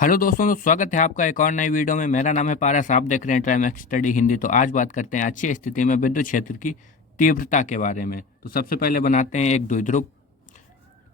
Hello दोस्तों, तो स्वागत है आपका एक और नई वीडियो में। मेरा नाम है पारस, आप देख रहे हैं ट्राइमैक्स स्टडी हिंदी। तो आज बात करते हैं अच्छी स्थिति में विद्युत क्षेत्र की तीव्रता के बारे में। तो सबसे पहले बनाते हैं एक द्विध्रुव।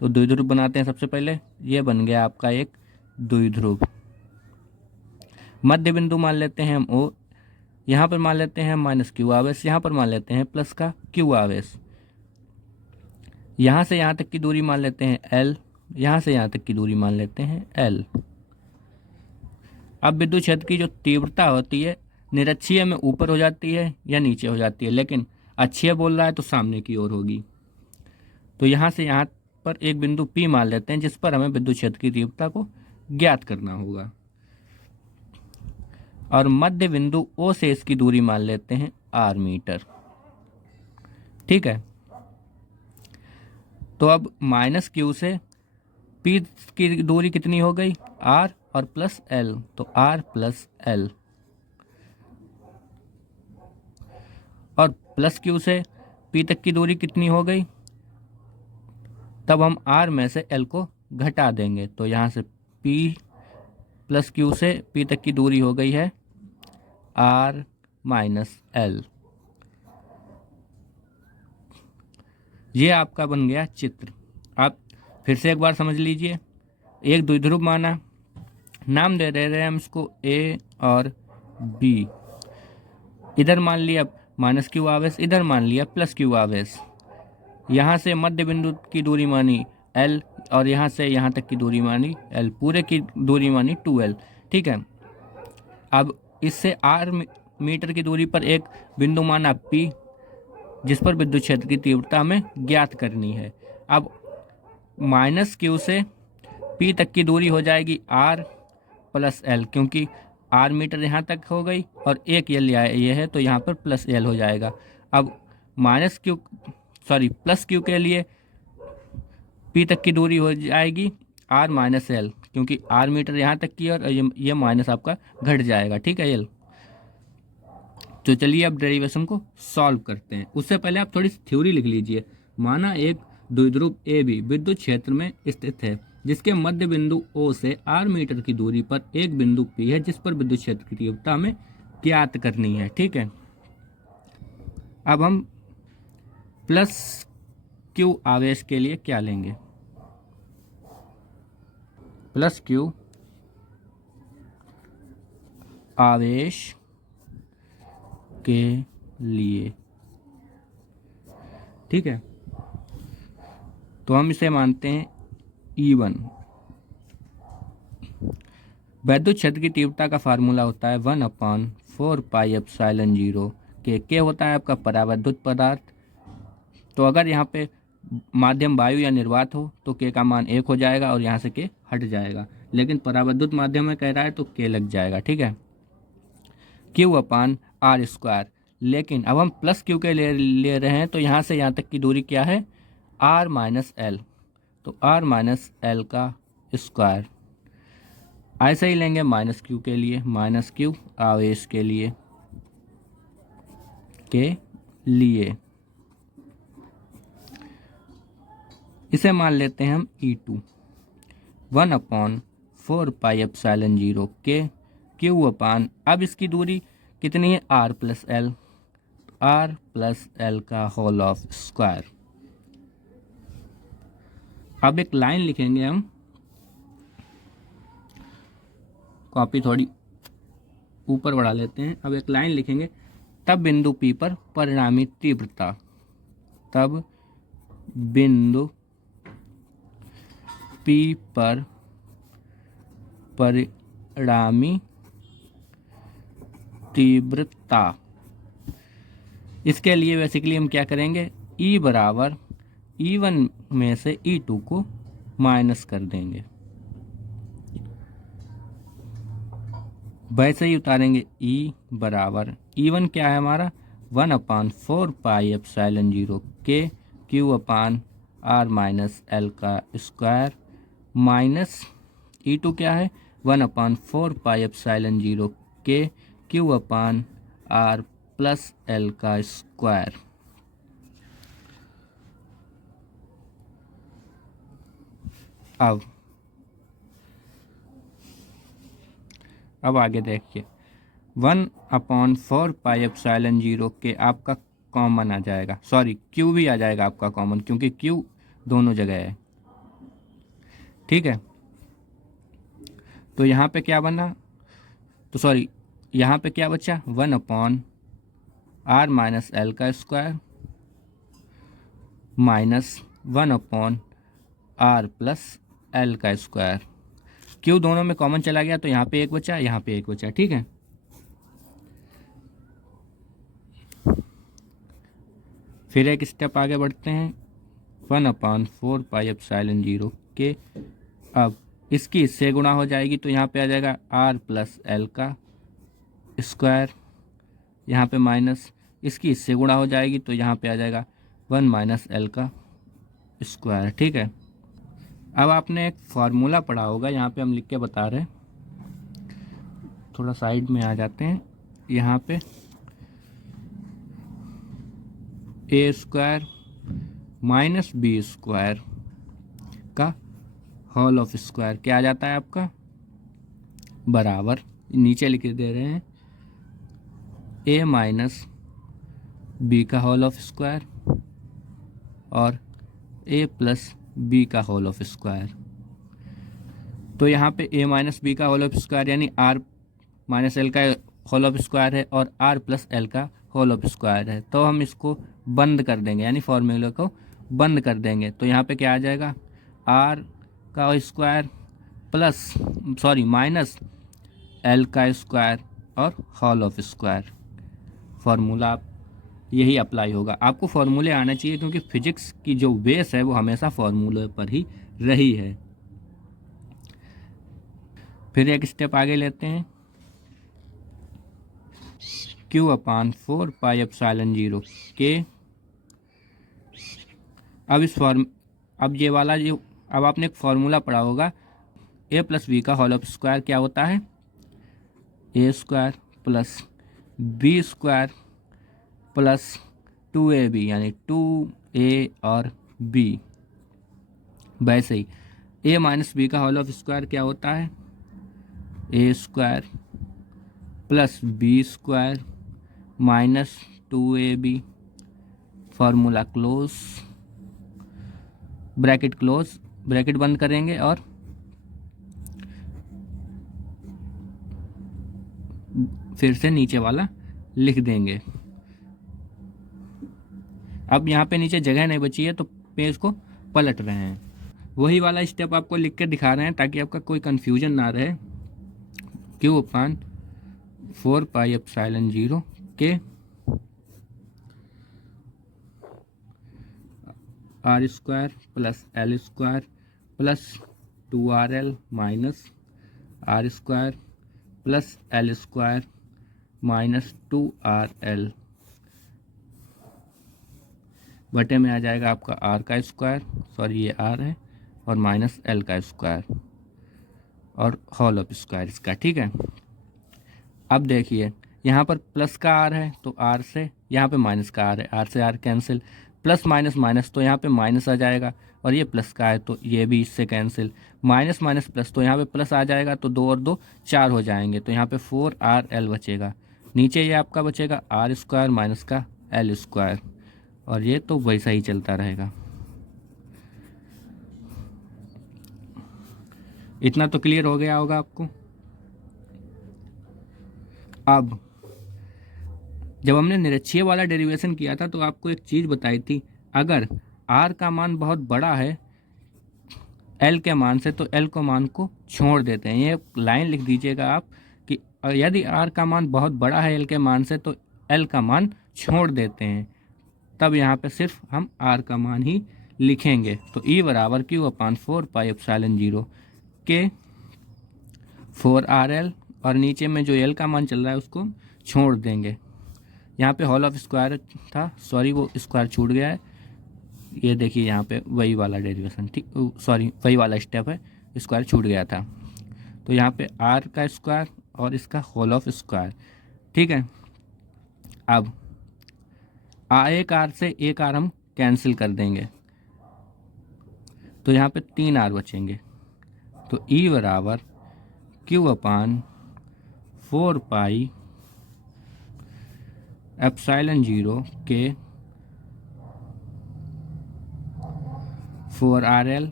तो द्विध्रुव बनाते हैं सबसे पहले। ये बन गया आपका एक द्विध्रुव। मध्य बिंदु मान लेते हैं हम ओ। यहाँ पर मान लेते हैं माइनस क्यू आवेश, यहाँ पर मान लेते हैं प्लस का क्यू आवेश। यहाँ से यहाँ तक की दूरी मान लेते हैं एल, यहाँ से यहाँ तक की दूरी मान लेते हैं एल। अब विद्युत क्षेत्र की जो तीव्रता होती है निरक्षीय में ऊपर हो जाती है या नीचे हो जाती है, लेकिन अक्षीय बोल रहा है तो सामने की ओर होगी। तो यहाँ से यहाँ पर एक बिंदु P मान लेते हैं जिस पर हमें विद्युत क्षेत्र की तीव्रता को ज्ञात करना होगा। और मध्य बिंदु O से इसकी दूरी मान लेते हैं R मीटर। ठीक है। तो अब माइनस क्यू से P की दूरी कितनी हो गई R और प्लस L, तो R प्लस L। और प्लस क्यू से P तक की दूरी कितनी हो गई, तब हम R में से L को घटा देंगे। तो यहाँ से P प्लस क्यू से P तक की दूरी हो गई है R माइनस L। ये आपका बन गया चित्र। आप फिर से एक बार समझ लीजिए। एक द्विध्रुव माना, नाम दे रहे हैं हम इसको A और B। इधर मान लिया माइनस क्यू आवेश, इधर मान लिया प्लस क्यू आवेश। यहाँ से मध्य बिंदु की दूरी मानी L और यहाँ से यहाँ तक की दूरी मानी L, पूरे की दूरी मानी 2L। ठीक है। अब इससे R मीटर की दूरी पर एक बिंदु माना P जिस पर विद्युत क्षेत्र की तीव्रता हमें ज्ञात करनी है। अब माइनस क्यू से P तक की दूरी हो जाएगी R प्लस L, क्योंकि R मीटर यहाँ तक हो गई और एक ये है तो यहाँ पर प्लस L हो जाएगा। अब प्लस क्यू के लिए P तक की दूरी हो जाएगी R माइनस L, क्योंकि R मीटर यहाँ तक की और ये माइनस आपका घट जाएगा। ठीक है L। तो चलिए अब डेरिवेशन को सॉल्व करते हैं। उससे पहले आप थोड़ी थ्योरी लिख लीजिए। माना एक द्विध्रुव AB विद्युत क्षेत्र में स्थित है जिसके मध्य बिंदु O से R मीटर की दूरी पर एक बिंदु P है जिस पर विद्युत क्षेत्र की तीव्रता हमें ज्ञात करनी है। ठीक है। अब हम प्लस क्यू आवेश के लिए क्या लेंगे, प्लस क्यू आवेश के लिए। ठीक है। तो हम इसे मानते हैं E1। विद्युत क्षेत्र की तीव्रता का फार्मूला होता है 1/4πε0 के होता है आपका परावैद्युत पदार्थ। तो अगर यहाँ पे माध्यम वायु या निर्वात हो तो के का मान 1 हो जाएगा और यहाँ से के हट जाएगा, लेकिन परावैद्युत माध्यम में कह रहा है तो के लग जाएगा। ठीक है। Q/R²। लेकिन अब हम प्लस क्यू के ले रहे हैं तो यहाँ से यहाँ तक की दूरी क्या है R माइनस L, तो R माइनस L का स्क्वायर। ऐसे ही लेंगे माइनस क्यू के लिए, माइनस क्यू आवेश के लिए इसे मान लेते हैं हम E2। 1/4πε0 के Q/, अब इसकी दूरी कितनी है R plus L, R plus L का होल ऑफ स्क्वायर। अब एक लाइन लिखेंगे हम, कॉपी थोड़ी ऊपर बढ़ा लेते हैं। अब एक लाइन लिखेंगे, तब बिंदु P पर परिणामी तीव्रता, तब बिंदु P पर परिणामी तीव्रता। इसके लिए बेसिकली हम क्या करेंगे, E बराबर E1 में से E2 को माइनस कर देंगे, वैसे ही उतारेंगे। E बराबर E1 क्या है हमारा 1/4πε0 के Q/R माइनस L का स्क्वायर, माइनस E2 क्या है 1/4πε0 के Q/R प्लस L का स्क्वायर। अब अब आगे देखिए 1/4πε0 के आपका कॉमन आ जाएगा, सॉरी क्यू भी आ जाएगा आपका कॉमन, क्योंकि क्यू दोनों जगह है। ठीक है, तो यहाँ पे क्या बना, तो सॉरी यहाँ पे क्या बचा 1/r-l का स्क्वायर माइनस 1/r+l का स्क्वायर। क्यू दोनों में कॉमन चला गया तो यहाँ पे एक बचा, यहाँ पे एक बचा। ठीक है, फिर एक स्टेप आगे बढ़ते हैं 1/4πε0 के। अब इसकी इससे गुणा हो जाएगी तो यहाँ पे आ जाएगा r+l का स्क्वायर, यहाँ पे माइनस, इसकी इससे गुणा हो जाएगी तो यहाँ पे आ जाएगा 1 - l का स्क्वायर। ठीक है, अब आपने एक फार्मूला पढ़ा होगा, यहाँ पे हम लिख के बता रहे हैं, थोड़ा साइड में आ जाते हैं। यहाँ पे a² - b² का होल ऑफ स्क्वायर क्या आ जाता है आपका, बराबर नीचे लिख दे रहे हैं a - b का होल ऑफ स्क्वायर और a + b का होल ऑफ स्क्वायर। तो यहाँ पे a - b का होल ऑफ स्क्वायर यानी r - l का होल ऑफ स्क्वायर है और r + l का होल ऑफ स्क्वायर है, तो हम इसको बंद कर देंगे, यानी फॉर्मूले को बंद कर देंगे। तो यहाँ पे क्या आ जाएगा r का स्क्वायर माइनस l का स्क्वायर और होल ऑफ स्क्वायर। फार्मूला आप यही अप्लाई होगा, आपको फार्मूले आना चाहिए, क्योंकि फिजिक्स की जो बेस है वो हमेशा फार्मूले पर ही रही है। फिर एक स्टेप आगे लेते हैं Q/4πε0 के। अब ये वाला जो अब आपने एक फार्मूला पढ़ा होगा a + b का होल ऑफ स्क्वायर क्या होता है, a² + b² + 2ab यानी 2a और b। वैसे ही a - b का होल ऑफ स्क्वायर क्या होता है, a² + b² - 2ab। Formula close, bracket close, bracket बंद करेंगे और फिर से नीचे वाला लिख देंगे। अब यहाँ पे नीचे जगह नहीं बची है तो पेज को पलट रहे हैं, वही वाला स्टेप आपको लिख कर दिखा रहे हैं ताकि आपका कोई कंफ्यूजन ना रहे। Q/4πε0 के r² + l² + 2rl - r² + l² - 2rl बटे में आ जाएगा आपका r का स्क्वायर, सॉरी ये r है, और माइनस l का स्क्वायर और होल ऑफ स्क्वायर इसका। ठीक है, अब देखिए यहाँ पर प्लस का r है तो r से, यहाँ पे माइनस का r है, r से r cancel, plus minus minus तो यहाँ पे माइनस आ जाएगा, और ये प्लस का है तो ये भी इससे कैंसिल, माइनस माइनस प्लस तो यहाँ पे प्लस आ जाएगा, तो 2 और 2 4 हो जाएंगे, तो यहाँ पे 4rl बचेगा। नीचे ये आपका बचेगा r² माइनस का l², और ये तो वैसा ही चलता रहेगा। इतना तो क्लियर हो गया होगा आपको। अब जब हमने निरक्षीय वाला डेरिवेशन किया था तो आपको एक चीज़ बताई थी, अगर r का मान बहुत बड़ा है l के मान से तो l को मान को छोड़ देते हैं। ये लाइन लिख दीजिएगा आप कि यदि r का मान बहुत बड़ा है l के मान से तो l का मान छोड़ देते हैं, तब यहाँ पे सिर्फ हम r का मान ही लिखेंगे। तो E = Q/4πε0 के 4rl, और नीचे में जो l का मान चल रहा है उसको छोड़ देंगे। यहाँ पे होल ऑफ स्क्वायर था, सॉरी वो स्क्वायर छूट गया है, ये देखिए यहाँ पे वही वाला डेरिवेशन, ठीक, सॉरी वही वाला स्टेप है, स्क्वायर छूट गया था। तो यहाँ पे r का स्क्वायर और इसका होल ऑफ स्क्वायर। ठीक है, अब एक r से एक r हम कैंसिल कर देंगे, तो यहाँ पे 3r बचेंगे। तो E = 4 पाई एप्सिलॉन 0 के 4 RL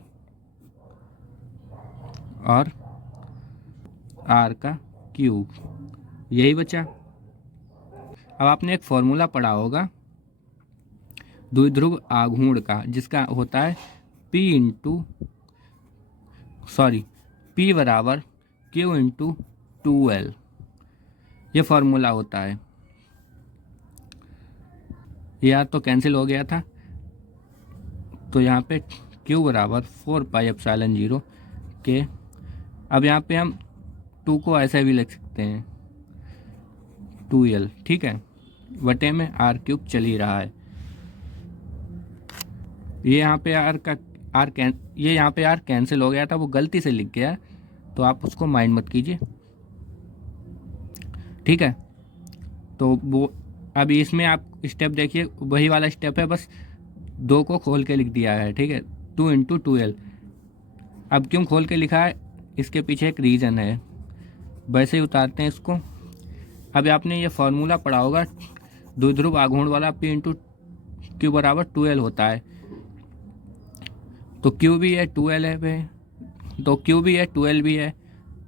और R का क्यूब, यही बचा। अब आपने एक फॉर्मूला पढ़ा होगा द्विध्रुव आघूर्ण का, जिसका होता है P बराबर Q इंटू 2L, ये फॉर्मूला होता है। यार तो कैंसिल हो गया था, तो यहाँ पे Q बराबर 4 पाई एप्सिलॉन 0 के, अब यहाँ पे हम 2 को ऐसे भी लिख सकते हैं 2L, ठीक है, बटे में R क्यूब चल ही रहा है। ये यहाँ पे ये यहाँ पे R कैंसिल हो गया था, वो गलती से लिख गया, तो आप उसको माइंड मत कीजिए, ठीक है। तो वो अब इसमें आप स्टेप देखिए, वही वाला स्टेप है, बस 2 को खोल के लिख दिया है, ठीक है, 2 इंटू 2L। अब क्यों खोल के लिखा है, इसके पीछे एक रीज़न है, वैसे ही उतारते हैं इसको। अब आपने ये फॉर्मूला पढ़ा होगा द्विध्रुव आघूर्ण वाला, P इंटू Q बराबर 2L होता है, तो Q भी है 2L है पे, तो Q भी है 2L भी है,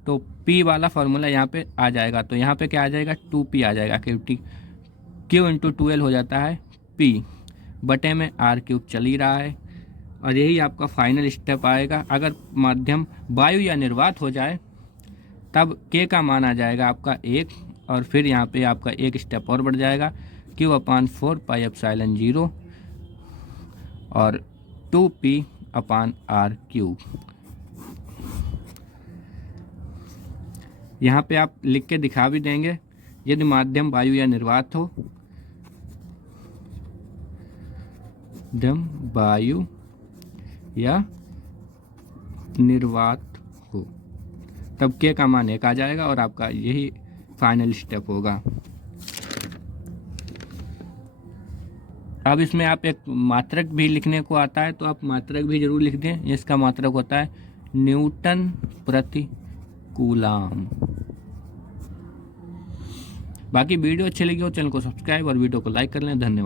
तो P वाला फार्मूला यहाँ पे आ जाएगा, तो यहाँ पे क्या आ जाएगा 2P आ जाएगा, क्योंकि Q इंटू 2L हो जाता है P, बटे में R क्यूब चल ही रहा है। और यही आपका फाइनल स्टेप आएगा। अगर माध्यम वायु या निर्वात हो जाए तब K का मान आ जाएगा आपका 1, और फिर यहाँ पे आपका एक स्टेप और बढ़ जाएगा, Q अपान 4 पाई एप्सिलॉन 0 और 2P अपान R क्यूब। यहाँ पे आप लिख के दिखा भी देंगे, यदि माध्यम वायु या निर्वात हो, माध्यम वायु या निर्वात हो, तब K का मान 1 आ जाएगा और आपका यही फाइनल स्टेप होगा। अब इसमें आप एक मात्रक भी लिखने को आता है, तो आप मात्रक भी जरूर लिख दें। इसका मात्रक होता है न्यूटन प्रति कूलाम। बाकी वीडियो अच्छी लगी हो चैनल को सब्सक्राइब और वीडियो को लाइक कर लें। धन्यवाद।